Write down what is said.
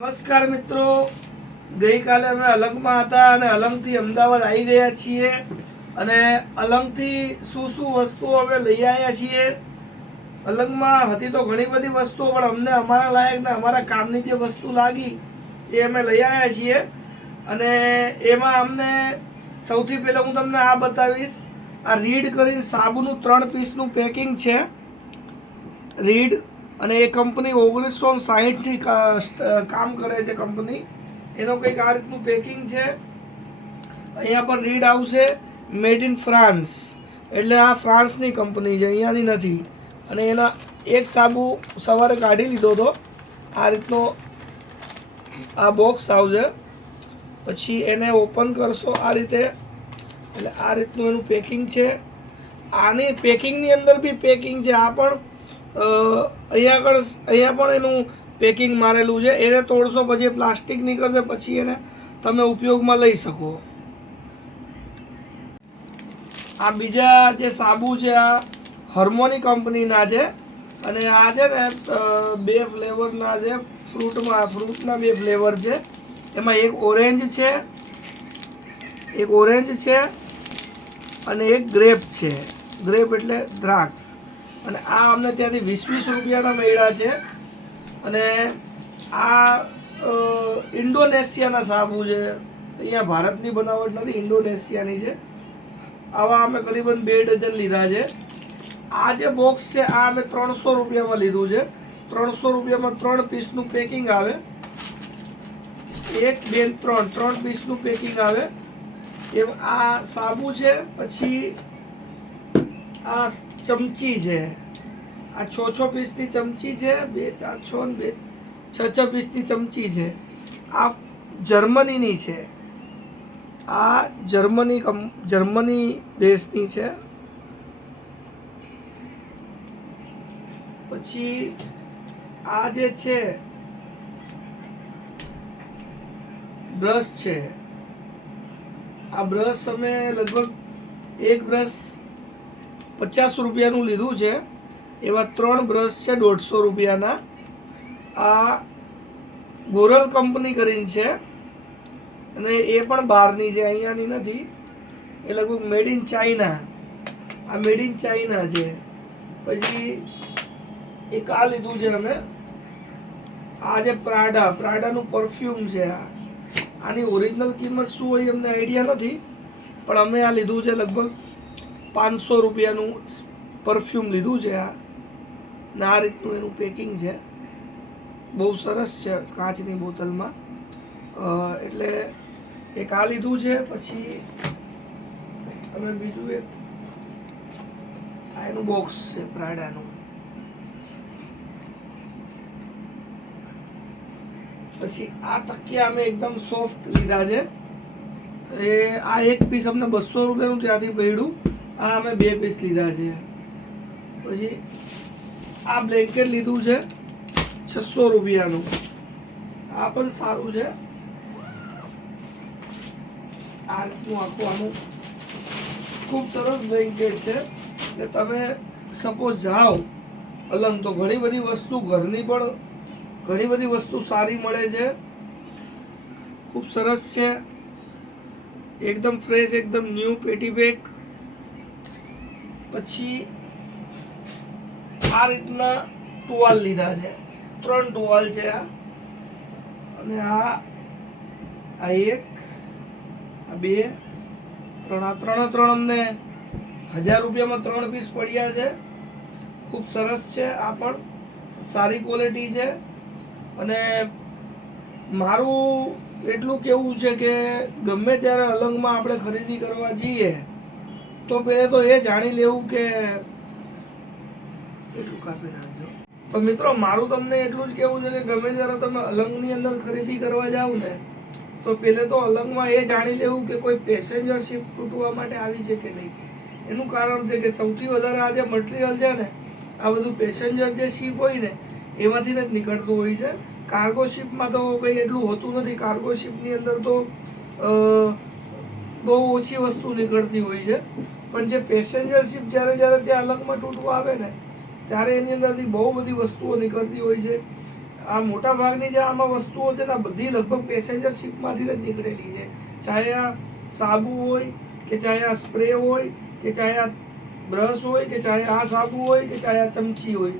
નમસ્કાર મિત્રો, ગઈકાલે અમે અલંગમાં હતા અને અલંગથી અમદાવાદ આવી ગયા છીએ અને અલંગથી શું શું વસ્તુઓ અમે લઈ આવ્યા છીએ. અલંગમાં હતી તો ઘણી બધી વસ્તુઓ, પણ અમને અમારા લાયક ને અમારા કામની જે વસ્તુ લાગી એ અમે લઈ આવ્યા છીએ. અને એમાં અમને સૌથી પહેલાં હું તમને આ બતાવીશ. આ રીડ કરીને સાબુનું 3 પીસનું પેકિંગ છે. રીડ અને એ કંપની 1960થી કામ કરે છે. કંપની એનો કંઈક આ રીતનું પેકિંગ છે. અહીંયા પર રીડ આવશે મેડ ઇન ફ્રાન્સ, એટલે આ ફ્રાન્સની કંપની છે, અહીંયાની નથી. અને એના એક સાબુ સવારે કાઢી લીધો હતો. આ રીતનો આ બોક્સ આવશે. પછી એને ઓપન કરશો આ રીતે, એટલે આ રીતનું એનું પેકિંગ છે. આની પેકિંગની અંદર બી પેકિંગ છે. આ પણ અહીંયા પણ એનું પેકિંગ મારેલું છે. એને તોડશો પછી પ્લાસ્ટિક નીકળશે, પછી એને તમે ઉપયોગમાં લઈ શકો. આ બીજા જે સાબુ છે આ હાર્મોની કંપનીના છે અને આ છે ને 2 ફ્લેવરના છે. ફ્રૂટના 2 ફ્લેવર છે. એમાં એક ઓરેન્જ છે અને એક ગ્રેપ છે. ગ્રેપ એટલે દ્રાક્ષ. અને આ અમને ત્યાંથી 20 રૂપિયાના મળ્યા છે. અને આ ઇન્ડોનેશિયાના સાબુ છે. અહીંયા ભારતની બનાવટ નથી, ઇન્ડોનેશિયાની છે. આવા અમે કરીબન 2 ડઝન લીધા છે. આ જે બોક્સ છે આ અમે 300 રૂપિયામાં લીધું છે. 300 રૂપિયામાં 3 પીસનું પેકિંગ આવે. 1 2 3 પીસનું પેકિંગ આવે. એમ આ સાબુ છે. પછી આ ચમચી છે. આ 6 પીસની ચમચી છે. 2 4 6 ને 2 6 પીસની ચમચી છે. આ જર્મનીની છે. આ જર્મની દેશની છે. પછી આ જે છે બ્રશ છે. આ બ્રશ અમે લગભગ એક બ્રશ 50 રૂપિયાનું લીધું છે. એવા 3 બ્રશ છે 150 રૂપિયાના. આ ગોરલ કંપની કરીને છે અને એ પણ બહારની છે, અહીંયાની નથી. એ લગભગ મેડ ઇન ચાઇના. આ મેડ ઇન ચાઇના છે. પછી એક આ લીધું છે અમે. આ જે પ્રાડાનું પરફ્યુમ છે. આની ઓરિજિનલ કિંમત શું હોય અમને આઈડિયા નથી, પણ અમે આ લીધું છે લગભગ 500 રૂપિયાનું પરફ્યુમ લીધું છે. આ ને આ રીતનું એનું પેકિંગ છે. બહુ સરસ છે, કાચની બોટલમાં. એટલે એક આ લીધું છે. પછી અમે બીજું એક આ એનું બોક્સ છે પ્રાડાનું. પછી આ તકિયા અમે એકદમ સોફ્ટ લીધા છે. આ એક પીસ અમને 200 રૂપિયાનું ત્યાંથી પડ્યું. આ અમે 2 પીસ લીધા છે. પછી આ બ્લેન્કેટ લીધું છે 600 રૂપિયાનું. આ પણ સારું છે. આ રીતનું આનું ખૂબ સરસ બ્લેન્કેટ છે. કે તમે સપોઝ જાઓ અલંગ તો ઘણી બધી વસ્તુ ઘરની પણ ઘણી બધી વસ્તુ સારી મળે છે. ખૂબ સરસ છે. એકદમ ફ્રેશ, એકદમ ન્યૂ પેટી બેગ. પછી આ રીતના ટુવાલ લીધા છે. 3 ટુવાલ છે આ. અને આ 1 આ 2 3 આ 3 અમને 1000 રૂપિયામાં 3 પીસ પડ્યા છે. ખૂબ સરસ છે. આ પણ સારી ક્વોલિટી છે. અને મારું એટલું કેવું છે કે ગમે ત્યારે અલંગમાં આપણે ખરીદી કરવા જઈએ તો પહેલાં તો એ જાણી લેવું કે એટલું કાપી નાખજો. તો મિત્રો મારું તમને એટલું જ કહેવું છે કે ગમે ત્યારે તમે અલંગની અંદર ખરીદી કરવા જાઓ ને તો પહેલે તો અલંગમાં એ જાણી લેવું કે કોઈ પેસેન્જર શિપ તૂટવા માટે આવી છે કે નહીં. એનું કારણ છે કે સૌથી વધારે આ જે મટીરિયલ છે ને આ બધું પેસેન્જર જે શિપ હોય ને એમાંથી જ નીકળતું હોય છે. કાર્ગો શિપમાં તો કંઈ એટલું હોતું નથી. કાર્ગો શિપની અંદર તો બહુ ઓછી વસ્તુ નીકળતી હોય છે. પણ જે પેસેન્જર શિપ જ્યારે ત્યાં અલંગમાં તૂટવા આવે ને ત્યારે એની અંદરથી બહુ બધી વસ્તુઓ નીકળતી હોય છે. આ મોટા ભાગની જે આમાં વસ્તુઓ છે ને આ બધી લગભગ પેસેન્જર શિપમાંથી જ નીકળેલી છે. ચાહે આ સાબુ હોય કે ચાહે આ સ્પ્રે હોય કે ચાહે આ બ્રશ હોય કે ચાહે આ સાબુ હોય કે ચાહે આ ચમચી હોય,